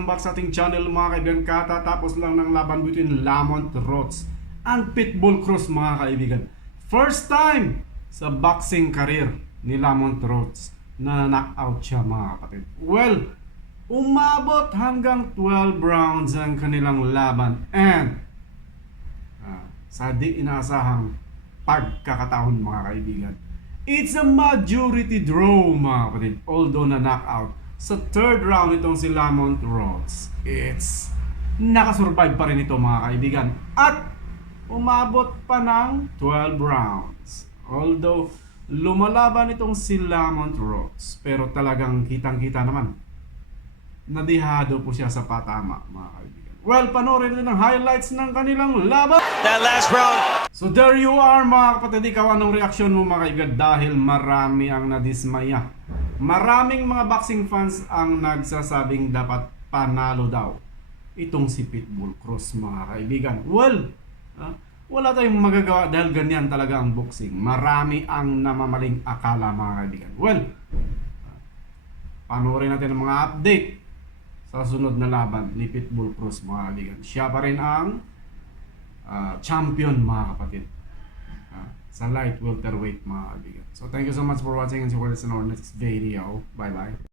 welcome back sa ating channel mga kaibigan. Katatapos lang ng laban between Lamont Rhodes and Pitbull Cruz mga kaibigan. First time sa boxing career ni Lamont Rhodes na knockout siya mga kapatid. Well, umabot hanggang 12 rounds ang kanilang laban and sa di inaasahang pagkakataon mga kaibigan, it's a majority draw mga kapatid. Although na knockout sa third round itong si Lamont Rhodes, it's nakasurvive pa rin ito mga kaibigan at umabot pa ng 12 rounds. Although lumalaban itong si Lamont Rhodes, pero talagang kitang-kita naman nadihado po siya sa patama mga kaibigan. Well, panoorin din ang highlights ng kanilang laban. That last round. So there you are mga kapatid. Ikaw, anong reaksyon mo mga kaibigan? Dahil marami ang nadismaya. Maraming mga boxing fans ang nagsasabing dapat panalo daw itong si Pitbull Cruz mga kaibigan. Well, wala tayong magagawa dahil ganyan talaga ang boxing. Marami ang namamaling akala mga kaibigan. Well, panoorin natin ang mga update sa sunod na laban ni Pitbull Cruz mga kaibigan. Siya pa rin ang champion mga kapatid sa light welterweight mga kaibigan. So thank you so much for watching and see you in our next video. Bye bye.